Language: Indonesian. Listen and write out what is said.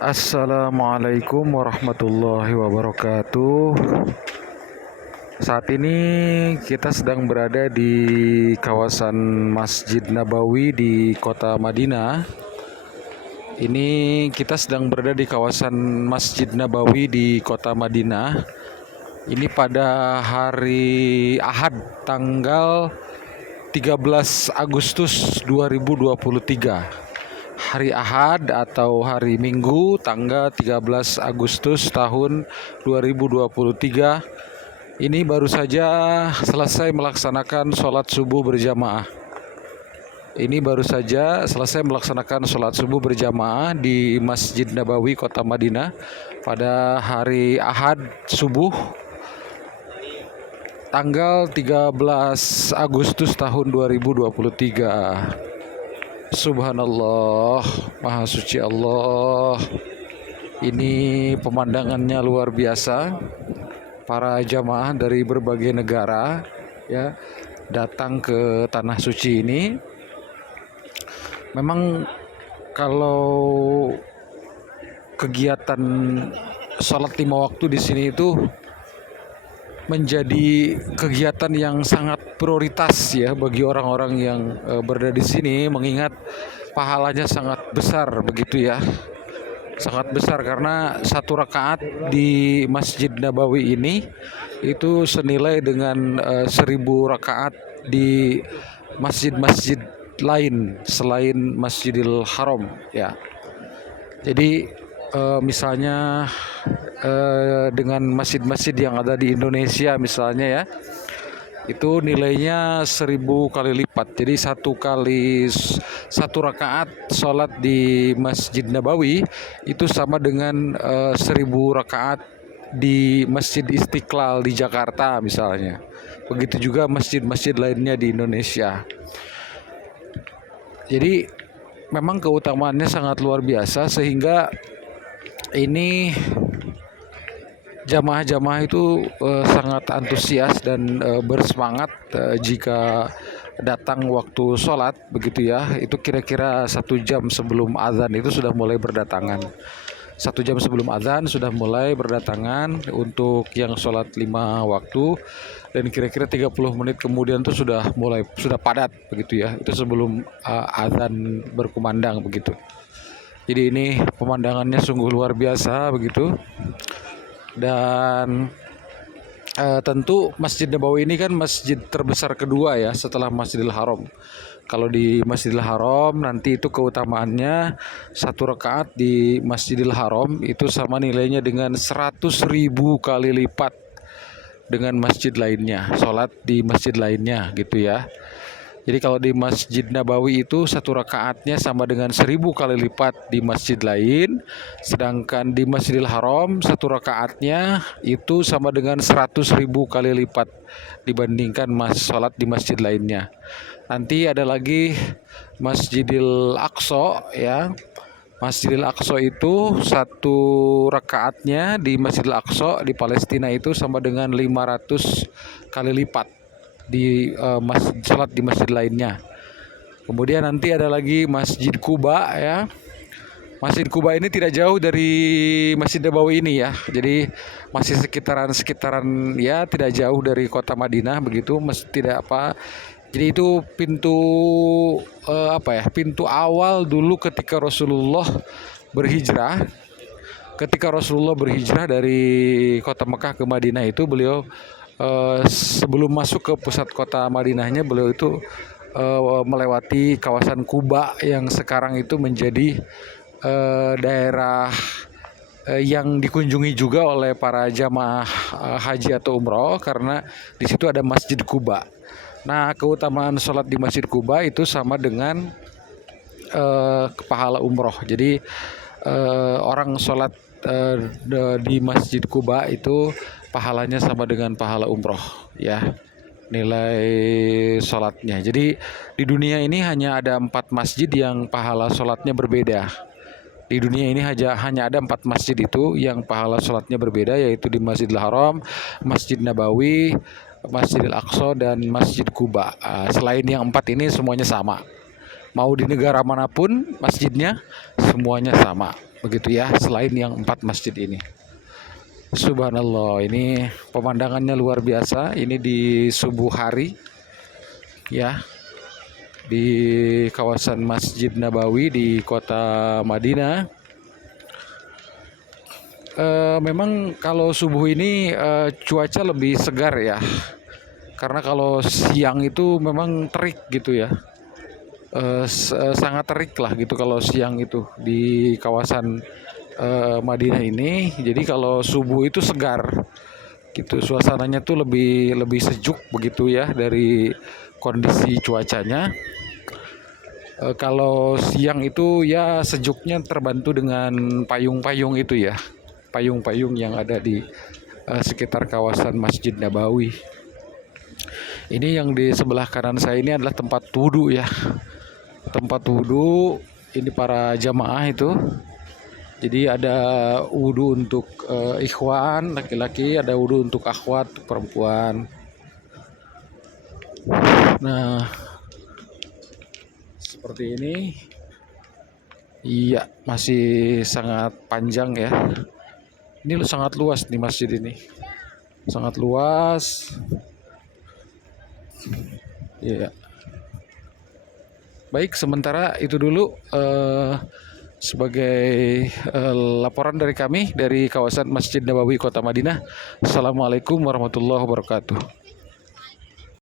Assalamualaikum warahmatullahi wabarakatuh. Saat ini kita sedang berada di kawasan Masjid Nabawi di kota Madinah. Ini kita sedang berada di kawasan Masjid Nabawi di kota Madinah. Ini pada hari Ahad tanggal 13 Agustus 2023. Hari Ahad atau hari Minggu tanggal 13 Agustus tahun 2023. Ini baru saja selesai melaksanakan sholat subuh berjamaah. Di Masjid Nabawi Kota Madinah pada hari Ahad subuh tanggal 13 Agustus tahun 2023. Subhanallah, Maha Suci Allah. Ini pemandangannya luar biasa. Para jamaah dari berbagai negara ya datang ke tanah suci ini. Memang kalau kegiatan sholat 5 waktu di sini itu menjadi kegiatan yang sangat prioritas ya bagi orang-orang yang berada di sini, mengingat pahalanya sangat besar begitu ya. Sangat besar karena satu rakaat di Masjid Nabawi ini itu senilai dengan 1000 rakaat di masjid-masjid lain selain Masjidil Haram ya. Jadi misalnya dengan masjid-masjid yang ada di Indonesia misalnya ya, itu nilainya 1000 kali lipat. Jadi satu rakaat sholat di Masjid Nabawi itu sama dengan 1000 rakaat di Masjid Istiqlal di Jakarta misalnya. Begitu juga masjid-masjid lainnya di Indonesia. Jadi memang keutamaannya sangat luar biasa, sehingga ini jamaah-jamaah itu sangat antusias dan bersemangat jika datang waktu sholat begitu ya. Itu kira-kira 1 jam sebelum azan itu sudah mulai berdatangan. 1 jam sebelum azan sudah mulai berdatangan untuk yang sholat 5 waktu, dan kira-kira 30 menit kemudian tuh sudah padat begitu ya. Itu sebelum azan berkumandang begitu. Jadi ini pemandangannya sungguh luar biasa begitu. Dan tentu Masjid Nabawi ini kan masjid terbesar kedua ya setelah Masjidil Haram. Kalau di Masjidil Haram nanti itu keutamaannya satu rakaat di Masjidil Haram itu sama nilainya dengan 100.000 kali lipat dengan masjid lainnya, sholat di masjid lainnya gitu ya. Jadi kalau di Masjid Nabawi itu satu rakaatnya sama dengan 1000 kali lipat di masjid lain, sedangkan di Masjidil Haram satu rakaatnya itu sama dengan 100.000 kali lipat dibandingkan sholat di masjid lainnya. Nanti ada lagi Masjidil Aqsa ya. Masjidil Aqsa itu satu rakaatnya di Masjidil Aqsa di Palestina itu sama dengan 500 kali lipat di sholat di masjid lainnya. Kemudian nanti ada lagi Masjid Quba ya. Masjid Quba ini tidak jauh dari Masjid Nabawi ini ya. Jadi masih sekitaran ya, tidak jauh dari kota Madinah begitu, tidak apa. Jadi itu pintu awal dulu ketika Rasulullah berhijrah. Ketika Rasulullah berhijrah dari kota Mekah ke Madinah itu, beliau sebelum masuk ke pusat kota Madinahnya, beliau itu melewati kawasan Quba yang sekarang itu menjadi daerah yang dikunjungi juga oleh para jamaah haji atau umroh, karena di situ ada Masjid Quba. Nah, keutamaan sholat di Masjid Quba itu sama dengan pahala umroh. Jadi orang sholat di Masjid Quba itu pahalanya sama dengan pahala umroh ya, nilai sholatnya. Jadi di dunia ini hanya ada 4 masjid yang pahala sholatnya berbeda. Di dunia ini hanya ada 4 masjid itu yang pahala sholatnya berbeda, yaitu di Masjidil Haram, Masjid Nabawi, Masjidil Aqsa, dan Masjid Quba. Selain yang 4 ini semuanya sama. Mau di negara manapun masjidnya semuanya sama. Begitu ya, selain yang 4 masjid ini. Subhanallah, ini pemandangannya luar biasa. Ini di subuh hari ya, di kawasan Masjid Nabawi di kota Madinah. Memang kalau subuh ini cuaca lebih segar ya, karena kalau siang itu memang terik gitu ya. Sangat terik lah gitu kalau siang itu di kawasan Madinah ini. Jadi kalau subuh itu segar gitu, suasananya tuh lebih lebih sejuk begitu ya dari kondisi cuacanya. Kalau siang itu ya sejuknya terbantu dengan payung-payung itu ya, payung-payung yang ada di sekitar kawasan Masjid Nabawi. Ini yang di sebelah kanan saya ini adalah tempat wudhu ya, tempat wudhu ini para jamaah itu. Jadi ada wudhu untuk ikhwan laki-laki, ada wudhu untuk akhwat perempuan. Nah, seperti ini. Iya, masih sangat panjang ya. Ini sangat luas di masjid ini. Sangat luas. Iya. Baik, sementara itu dulu sebagai laporan dari kami dari kawasan Masjid Nabawi Kota Madinah. Assalamualaikum warahmatullahi wabarakatuh.